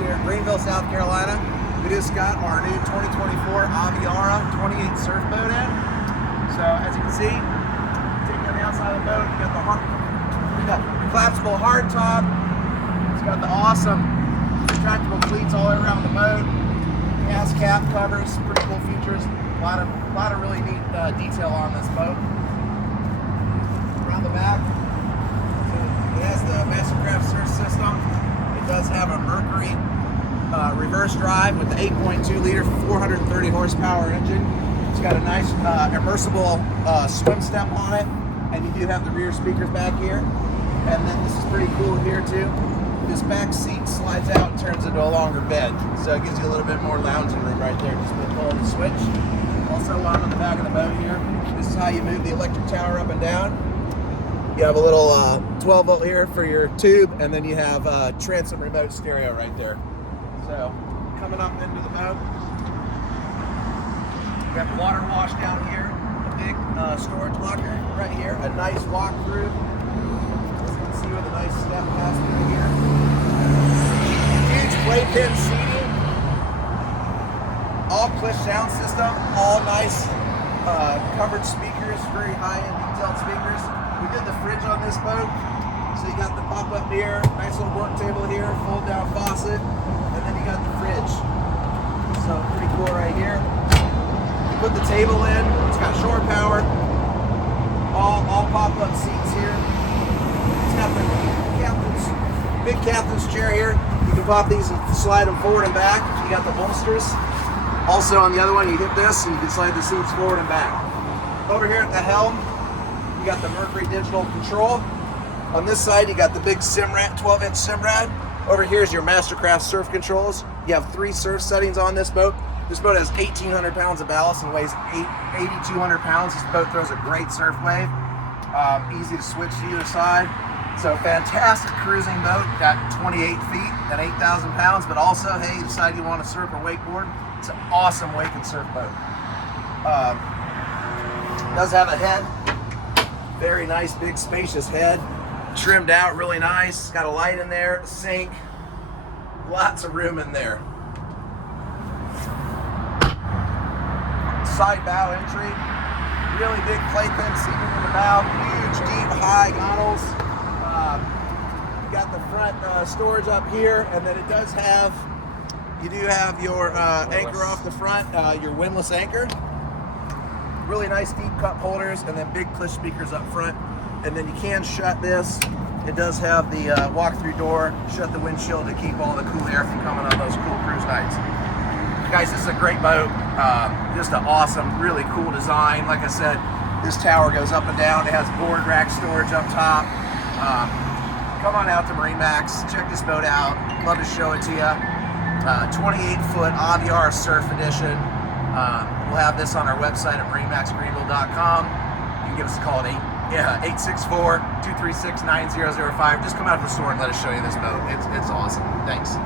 here in Greenville, South Carolina. We just got our new 2024 Aviara 28 Surf boat in. So as you can see, taking on the outside of the boat, you got the collapsible hard top. It's got the awesome retractable cleats all around the boat. Gas cap covers, pretty cool features. A lot of really neat detail on this boat. Around the back, it has the MarineMax Surf system. It does have a Mercury reverse drive with the 8.2 liter 430 horsepower engine. It's got a nice immersible swim step on it, and you do have the rear speakers back here. And then this is pretty cool here too. This back seat slides out and turns into a longer bed, so it gives you a little bit more lounging room right there just with pulling the switch. Also on the back of the boat here, this is how you move the electric tower up and down. You have a little 12 volt here for your tube, and then you have transom remote stereo right there. So coming up into the boat, we got the water wash down here, a big storage locker right here, a nice walk through. As you can see with a nice step pass through here. Huge playpen seating, all plush sound system, all nice covered speakers, very high-end detailed speakers. We did the fridge on this boat, so you got the pop-up mirror, nice little work table here, fold-down faucet, and then you got the fridge. So pretty cool right here. You put the table in, it's got shore power, all pop-up seats here. It's got the big captain's chair here. You can pop these and slide them forward and back. You got the bolsters. Also on the other one, you hit this and you can slide the seats forward and back. Over here at the helm, you got the Mercury digital control. On this side, you got the big Simrad, 12-inch Simrad. Over here is your Mastercraft surf controls. You have 3 surf settings on this boat. This boat has 1,800 pounds of ballast and weighs 8,200 pounds. This boat throws a great surf wave. Easy to switch to either side. So fantastic cruising boat. Got 28 feet at 8,000 pounds, but also, hey, you decide you want to surf or wakeboard. It's an awesome wake and surf boat. Does have a head. Very nice, big, spacious head. Trimmed out, really nice. Got a light in there, a sink. Lots of room in there. Side bow entry. Really big playpen seating in the bow. Huge, deep, high gunnels. You got the front storage up here, and then it does have, you do have your anchor off the front, your windlass anchor. Really nice deep cup holders, and then big push speakers up front. And then you can shut this. It does have the walk-through door, shut the windshield to keep all the cool air from coming on those cool cruise nights. Guys, this is a great boat. Just an awesome, really cool design. Like I said, this tower goes up and down. It has board rack storage up top. Come on out to MarineMax, check this boat out. Love to show it to you. 28-foot Aviara Surf Edition. We'll have this on our website at MarineMaxGreenville.com. You can give us a call at 864-236-9005. Just come out to the store and let us show you this boat. It's awesome. Thanks.